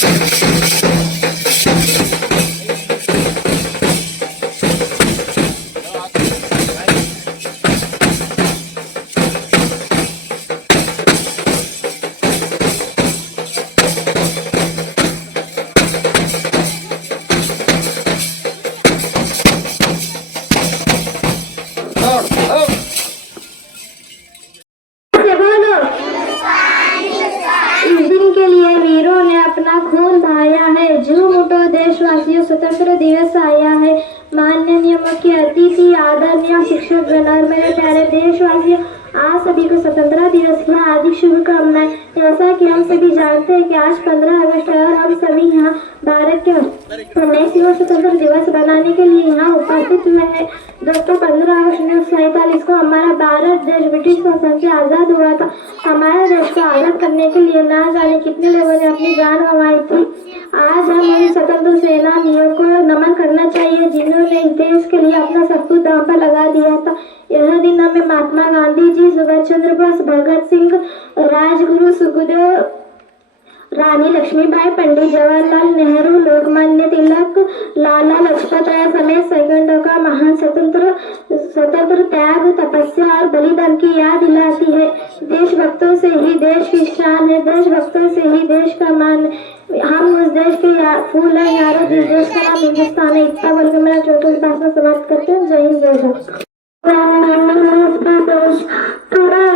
Oh, oh. शिक्षक गण और मेरे प्यारे देशवासियों आज सभी को स्वतंत्रता दिवस की हार्दिक शुभकामनाएँ। जैसा कि हम सभी जानते हैं कि आज 15 अगस्त है और हम सभी यहाँ भारत के उन्नीसवें स्वतंत्र दिवस मनाने के लिए यहाँ उपस्थित हुए हैं। दोस्तों पंद्रह अगस्त उन्नीस सौ सैतालीस को हमारा भारत देश, ब्रिटिश शासन से आज़ाद हुआ था। हमारे देश को आज़ाद करने के लिए ना जाने कितने लोगों ने अपनी जान गंवाई थी? आज हम उन स्वतंत्र सेनानियों को नमन करना चाहिए, जिन्होंने इस देश के लिए अपना सब कुछ दांव पर लगा दिया था। यह दिन हमें महात्मा गांधी जी सुभाष चंद्र बोस, भगत सिंह, राजगुरु सुखदेव रानी लक्ष्मीबाई पंडित जवाहरलाल नेहरू लोकमान्य तिलक लाला लाजपत राय समेत सैकंडों का महान स्वतंत्र स्वतंत्र त्याग तपस्या और बलिदान की याद दिलाती है। देशभक्तों से ही देश की शान है देशभक्तों से ही देश का मान हम उस देश के या- फूल है यारो जिस देश का नाम हिंदुस्तान है इतना बोल के मेरा छोटा भाषण समाप्त करते हैं। जय हिंद जय भारत।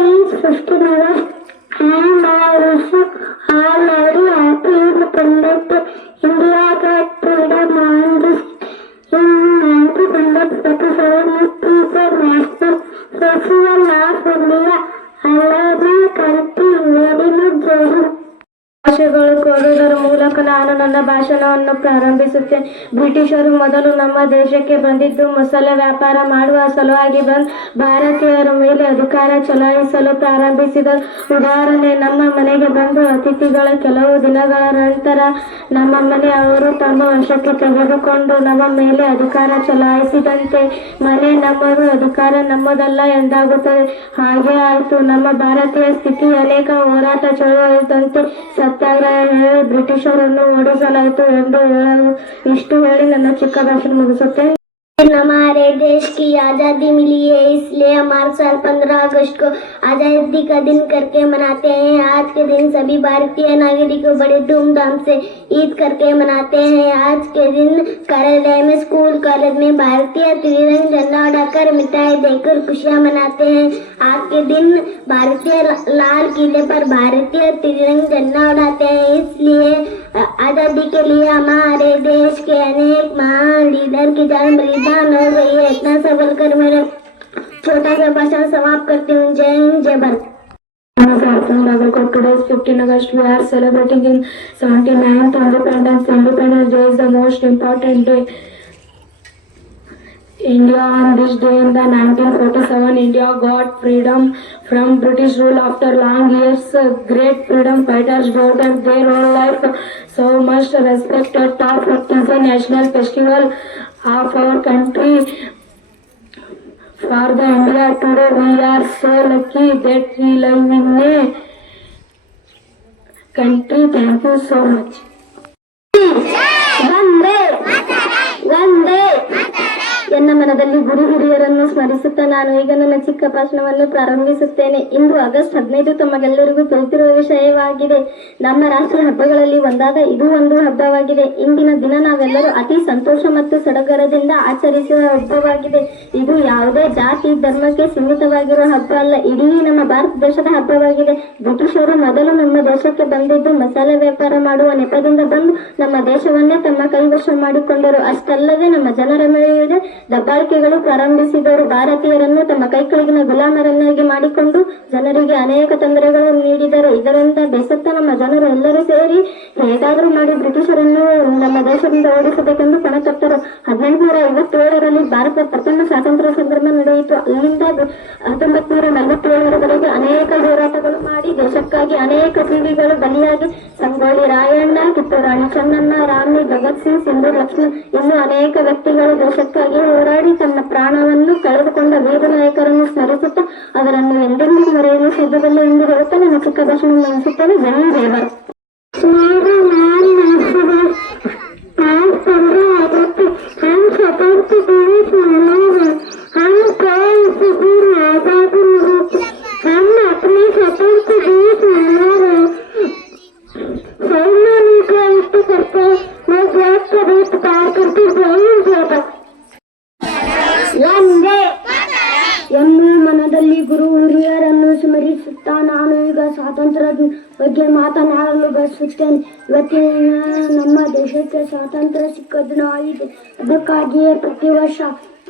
is 15 வருஷம் ஆல்ரெடி ஐபிஎல் கொண்டாட்டு இந்தியா கேட்டிடம் ஆண்டு. நைன்டி கொண்டாட்டு சோனிப்பீசர் நேஷனல் ஃபெஸ்டிவல் ஆஃப் இந்தியா அல்லாமல் கல்பி வெடின ஜெயின் ಭಾಷೆಗಳು ಕೋರುವುದರ ಮೂಲಕ ನಾನು ನನ್ನ ಭಾಷಣವನ್ನು ಪ್ರಾರಂಭಿಸುತ್ತೇನೆ. ಬ್ರಿಟಿಷರು ಮೊದಲು ನಮ್ಮ ದೇಶಕ್ಕೆ ಬಂದಿದ್ದು ಮೊಸಳೆ ವ್ಯಾಪಾರ ಮಾಡುವ ಸಲುವಾಗಿ ಬಂದು ಭಾರತೀಯರ ಮೇಲೆ ಅಧಿಕಾರ ಚಲಾಯಿಸಲು ಪ್ರಾರಂಭಿಸಿದ. ಉದಾಹರಣೆ, ನಮ್ಮ ಮನೆಗೆ ಬಂದು ಅತಿಥಿಗಳ ಕೆಲವು ದಿನಗಳ ನಂತರ ನಮ್ಮ ಮನೆ ಅವರು ತಮ್ಮ ವಶಕ್ಕೆ ತೆಗೆದುಕೊಂಡು ನಮ್ಮ ಮೇಲೆ ಅಧಿಕಾರ ಚಲಾಯಿಸಿದಂತೆ, ಮನೆ ನಮ್ಮದು, ಅಧಿಕಾರ ನಮ್ಮದಲ್ಲ ಎಂದಾಗುತ್ತದೆ. ಹಾಗೆ ಆಯಿತು. ನಮ್ಮ ಭಾರತೀಯ ಸ್ಥಿತಿ ಅನೇಕ ಹೋರಾಟ ಚಳುವಳಿದಂತೆ ಸತ್ಯಾಗ್ರಹ ಬ್ರಿಟಿಷರನ್ನು ಓಡಿಸಲಾಯಿತು ಎಂದು ಹೇಳಲು ಇಷ್ಟು ಹೇಳಿ ನನ್ನ ಚಿಕ್ಕ ಭಾಷಣ हमारे देश की आज़ादी मिली है, इसलिए हम हर साल 15 अगस्त को आज़ादी का दिन करके मनाते हैं। आज के दिन सभी भारतीय नागरिक बड़े धूमधाम से ईद करके मनाते हैं। आज के दिन कार्यालय में, स्कूल, कॉलेज में भारतीय तिरंग झंडा उड़ाकर मिठाई देकर खुशियाँ मनाते हैं। आज के दिन भारतीय लाल किले पर भारतीय तिरंग झंडा उड़ाते हैं, इसलिए आज़ादी के लिए हमारे देश के अनेक महान लीडर की जन्म बलिदान हो गई है इतना सफल कर मेरे छोटा सा भाषण समाप्त करती हूँ जय हिंद जय Bharat celebrating in 79th independence independence day is the most important day India on this day in the 1947 India got freedom from British rule. After long years uh, great freedom fighters devoted their whole life. So much respected top it is a national festival of our country. For the India today we are so lucky that we live in a country. Thank you so much ಮನದಲ್ಲಿ ಗುರು ಹಿರಿಯರನ್ನು ಸ್ಮರಿಸುತ್ತಾ ನಾನು ಈಗ ನನ್ನ ಚಿಕ್ಕ ಭಾಷಣವನ್ನು ಪ್ರಾರಂಭಿಸುತ್ತೇನೆ. ಇಂದು August ಹದಿನೈದು ತಮಗೆಲ್ಲರಿಗೂ ತಿಳಿದಿರುವ ವಿಷಯವಾಗಿದೆ. ನಮ್ಮ ರಾಷ್ಟ್ರ ಹಬ್ಬಗಳಲ್ಲಿ ಒಂದಾದ ಇದು ಒಂದು ಹಬ್ಬವಾಗಿದೆ. ಇಂದಿನ ದಿನ ನಾವೆಲ್ಲರೂ ಅತಿ ಸಂತೋಷ ಮತ್ತು ಸಡಗರದಿಂದ ಆಚರಿಸುವ ಹಬ್ಬವಾಗಿದೆ. ಇದು ಯಾವುದೇ ಜಾತಿ, ಧರ್ಮಕ್ಕೆ ಸೀಮಿತವಾಗಿರುವ ಹಬ್ಬ ಅಲ್ಲ. ಇಡೀ ನಮ್ಮ ಭಾರತ ದೇಶದ ಹಬ್ಬವಾಗಿದೆ. ಬ್ರಿಟಿಷರು ಮೊದಲು ನಮ್ಮ ದೇಶಕ್ಕೆ ಬಂದಿದ್ದು ಮಸಾಲೆ ವ್ಯಾಪಾರ ಮಾಡುವ ನೆಪದಿಂದ ಬಂದು ನಮ್ಮ ದೇಶವನ್ನೇ ತಮ್ಮ ಕೈವಶ ಮಾಡಿಕೊಂಡರು. ಅಷ್ಟಲ್ಲದೆ ನಮ್ಮ ಜನರ ಮೇಲೆ ದಬ್ಬಾಳಿಕೆಗಳು ಪ್ರಾರಂಭಿಸಿದರು ಭಾರತೀಯರನ್ನು ತಮ್ಮ ಕೈಕಳಿಗಿನ ಗುಲಾಮರನ್ನಾಗಿ ಮಾಡಿಕೊಂಡು ಜನರಿಗೆ ಅನೇಕ ತೊಂದರೆಗಳು ನೀಡಿದರು. ಇದರಿಂದ ಬೇಸತ್ತ ನಮ್ಮ ಜನರು ಎಲ್ಲರೂ ಸೇರಿ ಹೇಗಾದರೂ ಮಾಡಿ ಬ್ರಿಟಿಷರನ್ನು ನಮ್ಮ ದೇಶದಿಂದ ಓಡಿಸಬೇಕೆಂದು ಪಣ ಹದಿನೆಂಟುನೂರ ಐವತ್ತೇಳರಲ್ಲಿ ಭಾರತ ಪ್ರಥಮ ಸ್ವಾತಂತ್ರ್ಯ ಸಂದರ್ಭ ನಡೆಯಿತು. ಅಲ್ಲಿಂದ ಹತ್ತೊಂಬತ್ತು ನೂರ ನಲವತ್ತೇಳರವರೆಗೆ ಅನೇಕ ಹೋರಾಟಗಳು ಮಾಡಿ ದೇಶಕ್ಕಾಗಿ ಅನೇಕ ಜೀವಿಗಳು ಬಲಿಯಾಗಿ ಸಂಗೊಳ್ಳಿ ರಾಯಣ್ಣ ಕಿತ್ತೂರಾಣಿ ಚೆನ್ನಮ್ಮ, ರಾಮಿ, ಭಗತ್ ಸಿಂಗ್, ಸಿಂಧು ಲಕ್ಷ್ಮಣ್ ಇನ್ನೂ ಅನೇಕ ವ್ಯಕ್ತಿಗಳು ದೇಶಕ್ಕಾಗಿ ಹೋರಾಡಿ ಹೋರಾಡಿ ತನ್ನ ಪ್ರಾಣವನ್ನು ಕಳೆದುಕೊಂಡ ವೇದ ನಾಯಕರನ್ನು ಸ್ಮರಿಸುತ್ತಾ ಅವರನ್ನು ಎಂದೆಂದೂ ಮರೆಯಲು ಸಿದ್ಧವಿಲ್ಲ ಎಂದು ಹೇಳುತ್ತಾ ನನ್ನ ಚಿಕ್ಕ ಭಾಷಣ ಮುಗಿಸುತ್ತೇನೆ ಜಯ ದೇವರು I'm supposed to do this ಸ್ವಾತಂತ್ರ್ಯದ ಬಗ್ಗೆ ಮಾತನಾಡಲು ಬಯಸುತ್ತೇನೆ. ಇವತ್ತಿನ ನಮ್ಮ ದೇಶಕ್ಕೆ ಸ್ವಾತಂತ್ರ್ಯ ಸಿಕ್ಕ ದಿನವಾಗಿದೆ ಅದಕ್ಕಾಗಿಯೇ ಪ್ರತಿ ವರ್ಷ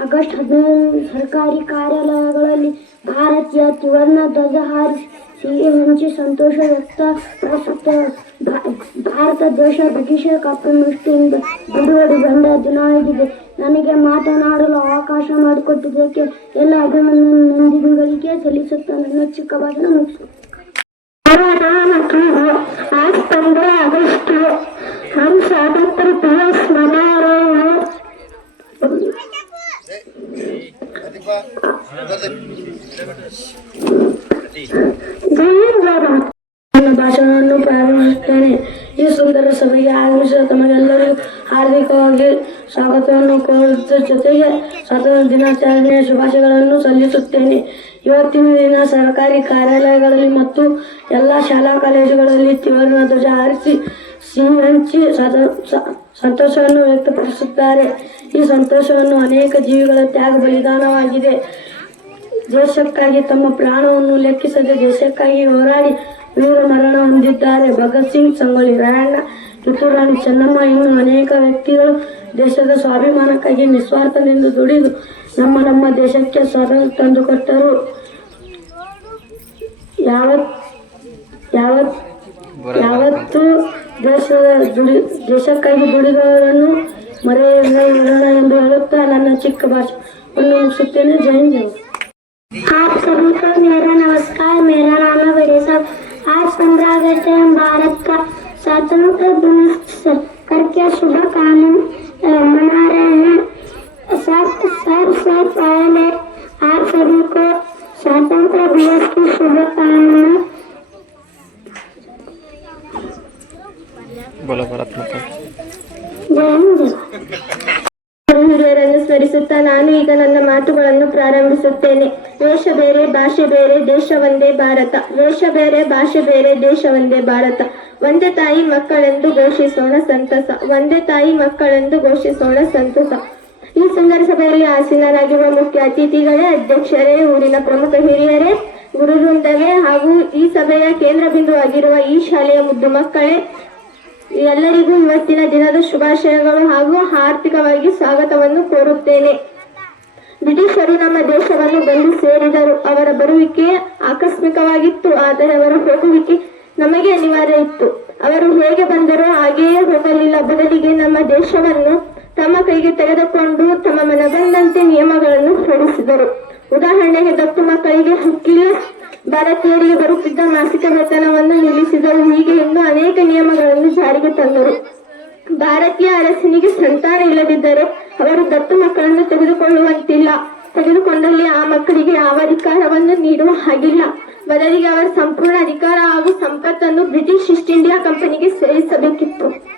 ಆಗಸ್ಟ್ ಹದಿನೈದು ಸರ್ಕಾರಿ ಕಾರ್ಯಾಲಯಗಳಲ್ಲಿ ಭಾರತೀಯ ತ್ರಿವರ್ಣ ಧ್ವಜ ಹಾರಿಸಿ ಸಿಹಿ ಹಂಚಿ ಸಂತೋಷ ವ್ಯಕ್ತಪಡಿಸುತ್ತೇವೆ ಭಾರತ ದೇಶ ಬ್ರಿಟಿಷ ಕಪ್ಪುಮುಷ್ಟಿಯಿಂದ ಬಿಡುಗಡೆ ಬಂದ ದಿನವಾಗಿದೆ ನನಗೆ ಮಾತನಾಡಲು ಅವಕಾಶ ಮಾಡಿಕೊಟ್ಟಿದ್ದಕ್ಕೆ ಎಲ್ಲ ಅಭಿಮಾನಿಗಳಿಗೆ ಸಲ್ಲಿಸುತ್ತಾ ನನ್ನ ಚಿಕ್ಕ ಭಾಷಣ ಸರ್ವನಾಮಕಃ ಆಸ್ತಂಭ ಅಗಸ್ತ್ಯ ಹಂ ಸ್ವಾತಂತ್ರ ಪ್ರಿಯ ಸ್ಮರಾರೋಹ ಜಯೇಂದ್ರ ಭಾಷಣವನ್ನು ಪ್ರಾರಂಭಿಸುತ್ತೇನೆ ಈ ಸುಂದರ ಸಭೆಗೆ ಆಗಮಿಸಿದ ತಮಗೆಲ್ಲರಿಗೂ ಹಾರ್ದಿಕವಾಗಿ ಸ್ವಾಗತವನ್ನು ಕೋರುವುದರ ಜೊತೆಗೆ ಸ್ವಾತಂತ್ರ್ಯ ದಿನಾಚರಣೆಯ ಶುಭಾಶಯಗಳನ್ನು ಸಲ್ಲಿಸುತ್ತೇನೆ. ಇವತ್ತಿನ ದಿನ ಸರ್ಕಾರಿ ಕಾರ್ಯಾಲಯಗಳಲ್ಲಿ ಮತ್ತು ಎಲ್ಲ ಶಾಲಾ ಕಾಲೇಜುಗಳಲ್ಲಿ ತ್ರಿವರ್ಣ ಧ್ವಜ ಹಾರಿಸಿ ಸಿಹಿ ಹಂಚಿ ಸಂತೋಷವನ್ನು ವ್ಯಕ್ತಪಡಿಸುತ್ತಾರೆ. ಈ ಸಂತೋಷವನ್ನು ಅನೇಕ ಜೀವಿಗಳ ತ್ಯಾಗ ಬಲಿದಾನವಾಗಿದೆ. ದೇಶಕ್ಕಾಗಿ ತಮ್ಮ ಪ್ರಾಣವನ್ನು ಲೆಕ್ಕಿಸದೆ ದೇಶಕ್ಕಾಗಿ ಹೋರಾಡಿ ವೀರ ಮರಣ ಹೊಂದಿದ್ದಾರೆ ಭಗತ್ ಸಿಂಗ್ ಸಂಗೊಳ್ಳಿ ರಾಯಣ್ಣ ಕಿತ್ತೂರಾಣಿ ಚೆನ್ನಮ್ಮ ಇನ್ನು ಅನೇಕ ವ್ಯಕ್ತಿಗಳು ದೇಶದ ಸ್ವಾಭಿಮಾನಕ್ಕಾಗಿ ನಿಸ್ವಾರ್ಥದಿಂದ ದುಡಿದು ನಮ್ಮ ನಮ್ಮ ದೇಶಕ್ಕೆ ಸ್ವಾತಂತ್ರ್ಯ ತಂದುಕೊಟ್ಟರು ಯಾವತ್ ಯಾವತ್ ಯಾವತ್ತು ದೇಶದ ದುಡಿ ದೇಶಕ್ಕಾಗಿ ದುಡಿದವರನ್ನು ಮರೆಯದೇ ಇರೋಣ ಎಂದು ಹೇಳುತ್ತಾ ನನ್ನ ಚಿಕ್ಕ ಭಾಷೆಯನ್ನು ಮುಗಿಸುತ್ತೇನೆ ಜೈ ಹಿಂದ್ ಜೈ आप सभी को मेरा नमस्कार मेरा नाम है बड़े साहब आज पंद्रह अगस्त है हम भारत का स्वतंत्र दिवस करके शुभ कानून अ, मना रहे हैं सब सबसे पहले आप सभी को स्वतंत्र दिवस की शुभकामनाएं बोला भारत माता जय हिंद जय ಹಿರಿಯರನ್ನು ಸ್ಮರಿಸುತ್ತಾ ನಾನು ಈಗ ನನ್ನ ಮಾತುಗಳನ್ನು ಪ್ರಾರಂಭಿಸುತ್ತೇನೆ ವೇಷ ಬೇರೆ, ಭಾಷೆ ಬೇರೆ, ದೇಶ ಒಂದೇ ಭಾರತ. ವೇಷ ಬೇರೆ, ಭಾಷೆ ಬೇರೆ, ದೇಶ ಒಂದೇ ಭಾರತ. ಒಂದೇ ತಾಯಿ ಮಕ್ಕಳೆಂದು ಘೋಷಿಸೋಣ ಸಂತಸ. ಒಂದೇ ತಾಯಿ ಮಕ್ಕಳೆಂದು ಘೋಷಿಸೋಣ ಸಂತಸ. ಈ ಸುಂದರ ಸಭೆಯಲ್ಲಿ ಆಸೀನರಾಗಿರುವ ಮುಖ್ಯ ಅತಿಥಿಗಳೇ, ಅಧ್ಯಕ್ಷರೇ, ಊರಿನ ಪ್ರಮುಖ ಹಿರಿಯರೇ ಗುರುವೃಂದವೇ ಹಾಗೂ ಈ ಸಭೆಯ ಕೇಂದ್ರ ಬಿಂದುವಾಗಿರುವ ಈ ಶಾಲೆಯ ಮುದ್ದು ಮಕ್ಕಳೇ, ಎಲ್ಲರಿಗೂ ಇವತ್ತಿನ ದಿನದ ಶುಭಾಶಯಗಳು ಹಾಗೂ ಆರ್ಥಿಕವಾಗಿ ಸ್ವಾಗತವನ್ನು ಕೋರುತ್ತೇನೆ. ಬ್ರಿಟಿಷರು ನಮ್ಮ ದೇಶವನ್ನು ಬಂದು ಸೇರಿದರು. ಅವರ ಬರುವಿಕೆ ಆಕಸ್ಮಿಕವಾಗಿತ್ತು, ಆದರೆ ಅವರ ಹೋಗುವಿಕೆ ನಮಗೆ ಅನಿವಾರ್ಯ ಇತ್ತು. ಅವರು ಹೇಗೆ ಬಂದರೋ ಹಾಗೆಯೇ ಹೋಗಲಿಲ್ಲ. ಬದಲಿಗೆ ನಮ್ಮ ದೇಶವನ್ನು ತಮ್ಮ ಕೈಗೆ ತೆಗೆದುಕೊಂಡು ತಮ್ಮ ಮನಬಂದಂತೆ ನಿಯಮಗಳನ್ನು ಹೊರಡಿಸಿದರು. ಉದಾಹರಣೆಗೆ, ದತ್ತು ಮಕ್ಕಳಿಗೆ ಹುಕ್ಕಿ ಭಾರತೀಯರಿಗೆ ಬರುತ್ತಿದ್ದ ಮಾಸಿಕ ವೇತನವನ್ನು ನಿಲ್ಲಿಸಿದರು. ಹೀಗೆ ಇನ್ನೂ ಅನೇಕ ನಿಯಮಗಳನ್ನು ಜಾರಿಗೆ ತಂದರು. ಭಾರತೀಯ ಅರಸನಿಗೆ ಸಂತಾನ ಇಲ್ಲದಿದ್ದರೆ ಅವರು ದತ್ತು ಮಕ್ಕಳನ್ನು ತೆಗೆದುಕೊಳ್ಳುವಂತಿಲ್ಲ. ತೆಗೆದುಕೊಂಡಲ್ಲಿ ಆ ಮಕ್ಕಳಿಗೆ ಯಾವ ಅಧಿಕಾರವನ್ನು ನೀಡುವ ಹಾಗಿಲ್ಲ. ಬದಲಿಗೆ ಅವರ ಸಂಪೂರ್ಣ ಅಧಿಕಾರ ಹಾಗೂ ಸಂಪತ್ತನ್ನು ಬ್ರಿಟಿಷ್ ಈಸ್ಟ್ ಇಂಡಿಯಾ ಕಂಪನಿಗೆ ಸೇರಿಸಬೇಕಿತ್ತು.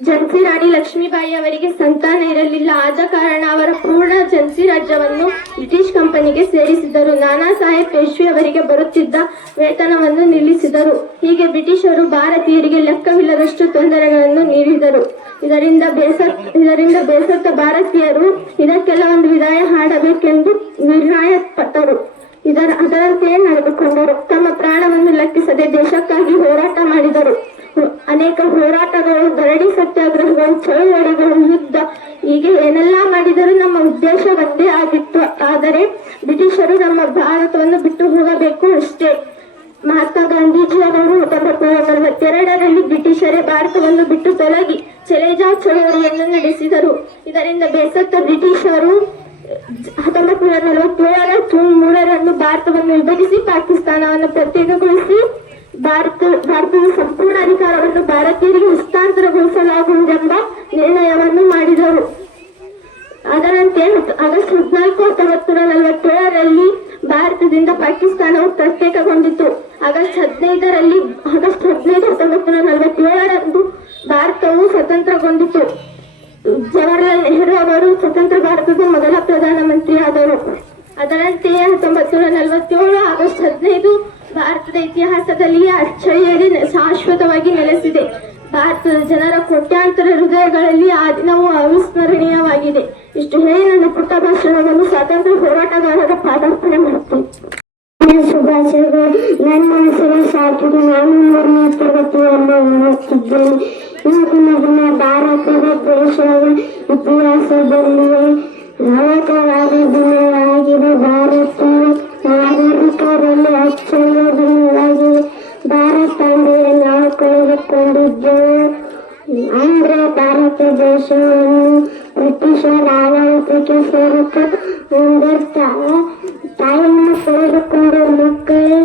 ಝನ್ಸಿ ರಾಣಿ ಲಕ್ಷ್ಮೀಬಾಯಿ ಅವರಿಗೆ ಸಂತಾನ ಇರಲಿಲ್ಲ. ಆದ ಕಾರಣ ಅವರ ಪೂರ್ಣ ಝನ್ಸಿ ರಾಜ್ಯವನ್ನು ಬ್ರಿಟಿಷ್ ಕಂಪನಿಗೆ ಸೇರಿಸಿದರು. ನಾನಾ ಸಾಹೇಬ್ ಪೇಶ್ವಿ ಅವರಿಗೆ ಬರುತ್ತಿದ್ದ ವೇತನವನ್ನು ನಿಲ್ಲಿಸಿದರು. ಹೀಗೆ ಬ್ರಿಟಿಷರು ಭಾರತೀಯರಿಗೆ ಲೆಕ್ಕವಿಲ್ಲದಷ್ಟು ತೊಂದರೆಗಳನ್ನು ನೀಡಿದರು. ಇದರಿಂದ ಬೇಸ ಇದರಿಂದ ಬೇಸತ್ತ ಭಾರತೀಯರು ಇದಕ್ಕೆಲ್ಲ ಒಂದು ವಿದಾಯ ಹಾಡಬೇಕೆಂದು ನಿರ್ಣಯ ಪಟ್ಟರು ಇದರ ಅದರಂತೆಯೇ ನಡೆದುಕೊಂಡರು. ತಮ್ಮ ಪ್ರಾಣವನ್ನು ಲೆಕ್ಕಿಸದೆ ದೇಶಕ್ಕಾಗಿ ಹೋರಾಟ ಮಾಡಿದರು. ಅನೇಕ ಹೋರಾಟಗಳು, ಧರಣಿ ಸತ್ಯಾಗ್ರಹಗಳು, ಚಳವಳಿಗಳು, ಯುದ್ಧ, ಹೀಗೆ ಏನೆಲ್ಲಾ ಮಾಡಿದರೂ ನಮ್ಮ ಉದ್ದೇಶ ಒಂದೇ ಆಗಿತ್ತು. ಆದರೆ ಬ್ರಿಟಿಷರು ನಮ್ಮ ಭಾರತವನ್ನು ಬಿಟ್ಟು ಹೋಗಬೇಕು ಅಷ್ಟೇ. ಮಹಾತ್ಮ ಗಾಂಧೀಜಿ ಅವರು ಹತ್ತೊಂಬತ್ತು ನಲವತ್ತೆರಡರಲ್ಲಿ ಬ್ರಿಟಿಷರೇ ಭಾರತವನ್ನು ಬಿಟ್ಟು ತೊಲಗಿ ಚಲೇಜಾ ಚಳವಳಿಯನ್ನು ನಡೆಸಿದರು. ಇದರಿಂದ ಬೇಸತ್ತ ಬ್ರಿಟಿಷರು ಹತ್ತೊಂಬತ್ತು ನೂರ ನಲವತ್ತೇಳರ ಜೂನ್ ಮೂರರಂದು ಭಾರತವನ್ನು ವಿಭಜಿಸಿ ಪಾಕಿಸ್ತಾನವನ್ನು ಪ್ರತ್ಯೇಕಗೊಳಿಸಿ ಭಾರತ ಭಾರತದ ಸಂಪೂರ್ಣ ಅಧಿಕಾರವನ್ನು ಭಾರತೀಯರಿಗೆ ಹಸ್ತಾಂತರಗೊಳಿಸಲಾಗುವುದೆಂಬ ನಿರ್ಣಯವನ್ನು ಮಾಡಿದರು. ಅದರಂತೆ ಆಗಸ್ಟ್ ಹದಿನಾಲ್ಕು ಹತ್ತೊಂಬತ್ತು ನೂರ ನಲವತ್ತೇಳರಲ್ಲಿ ಭಾರತದಿಂದ ಪಾಕಿಸ್ತಾನವು ಪ್ರತ್ಯೇಕಗೊಂಡಿತು. ಆಗಸ್ಟ್ ಹದಿನೈದರಲ್ಲಿ, ಆಗಸ್ಟ್ ಹದಿನೈದು ಹತ್ತೊಂಬತ್ತು ನೂರ ನಲವತ್ತೇಳರಂದು ಭಾರತವು ಸ್ವತಂತ್ರಗೊಂಡಿತು. ಜವಾಹರ್ಲಾಲ್ ನೆಹರು ಅವರು ಸ್ವತಂತ್ರ ಭಾರತದ ಮೊದಲ ಪ್ರಧಾನಮಂತ್ರಿ ಆದರು ಅದರಂತೆಯೇ ಹತ್ತೊಂಬತ್ತು ನೂರ ನಲವತ್ತೇಳು ಆಗಸ್ಟ್ ಹದಿನೈದು ಭಾರತದ ಇತಿಹಾಸದಲ್ಲಿ ಅಚ್ಚಳಿಯದೆ ಶಾಶ್ವತವಾಗಿ ನೆಲೆಸಿದೆ. ಭಾರತದ ಜನರ ಕೋಟ್ಯಾಂತರ ಹೃದಯಗಳಲ್ಲಿ ಆ ದಿನವು ಅವಿಸ್ಮರಣೀಯವಾಗಿದೆ. ಇಷ್ಟು ಹೇಳಿ ನನ್ನ ಪುಟ್ಟ ಭಾಷಣವನ್ನು ಸ್ವಾತಂತ್ರ್ಯ ಹೋರಾಟಗಾರರ ಪಾದಾರ್ಪಣೆ ಮಾಡುತ್ತೇನೆ ಶುಭಾಶಯಗಳು. ನನ್ನ ಹೆಸರು ಶಾಕಿರಿ ನಾನು ಮೂರನೇ ಓದುತ್ತಿದ್ದೇನೆ. ಇಂದಿನ ದಿನ ಭಾರತದ ದೇಶದ ಇತಿಹಾಸದಲ್ಲಿಯೇ ನಾಯಕವಾದ ದಿನವಾಗಿದೆ. ಭಾರತೀಯ ನಾಗರಿಕರಲ್ಲಿ ಅಚ್ಚರಿಯ ದಿನವಾಗಿದೆ ಭಾರತ ಅಂದರೆ ನಾವು ಕಳೆದುಕೊಂಡಿದ್ದೇವೆ ಅಂದ್ರೆ ಭಾರತ ದೇಶವನ್ನು ಬ್ರಿಟಿಷರ ಆಡಳಿತಕ್ಕೆ ಸೇರಿತು ಎಂದರ್ಥ ತಾಯಿಯನ್ನು ಕಳೆದುಕೊಂಡು ಮಕ್ಕಳು,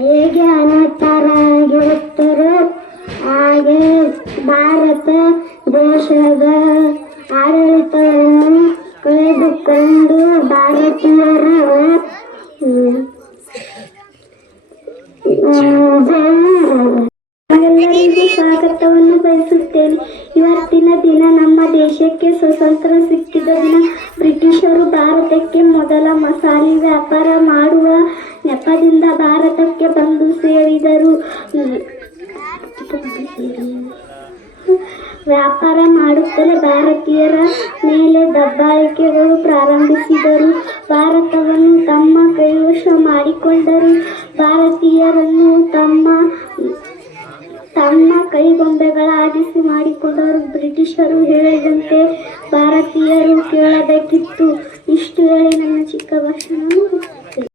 ಹೇಗೆ ಅನಾಥರಾಗಿರುತ್ತಾರೋ ಹಾಗೆ ಭಾರತ ದೇಶದ ಆಡಳಿತವನ್ನು ಕಳೆದುಕೊಂಡು ಭಾರತೀಯರ ಎಲ್ಲರಿಗೂ ಸ್ವಾಗತವನ್ನು ಬಯಸುತ್ತೇನೆ. ಇವತ್ತಿನ ದಿನ ನಮ್ಮ ದೇಶಕ್ಕೆ ಸ್ವತಂತ್ರ ಸಿಕ್ಕಿದ ದಿನ. ಬ್ರಿಟಿಷರು ಭಾರತಕ್ಕೆ ಮೊದಲ ಮಸಾಲೆ ವ್ಯಾಪಾರ ಮಾಡುವ ನೆಪದಿಂದ ಭಾರತಕ್ಕೆ ಬಂದು ಸೇರಿದರು. ವ್ಯಾಪಾರ ಮಾಡುತ್ತಲೇ ಭಾರತೀಯರ ಮೇಲೆ ದಬ್ಬಾಳಿಕೆಗಳು ಪ್ರಾರಂಭಿಸಿದರು. ಭಾರತವನ್ನು ತಮ್ಮ ಕೈವಶ ಮಾಡಿಕೊಂಡರು. ಭಾರತೀಯರನ್ನು ತಮ್ಮ ತಮ್ಮ ಕೈಗೊಂಬೆಗಳಾಗಿಸಿ ಮಾಡಿಕೊಂಡವರು ಬ್ರಿಟಿಷರು ಹೇಳಿದಂತೆ ಭಾರತೀಯರು ಕೇಳಬೇಕಿತ್ತು. ಇಷ್ಟು ಹೇಳಿ ನನ್ನ ಚಿಕ್ಕ ಭಾಷಣ.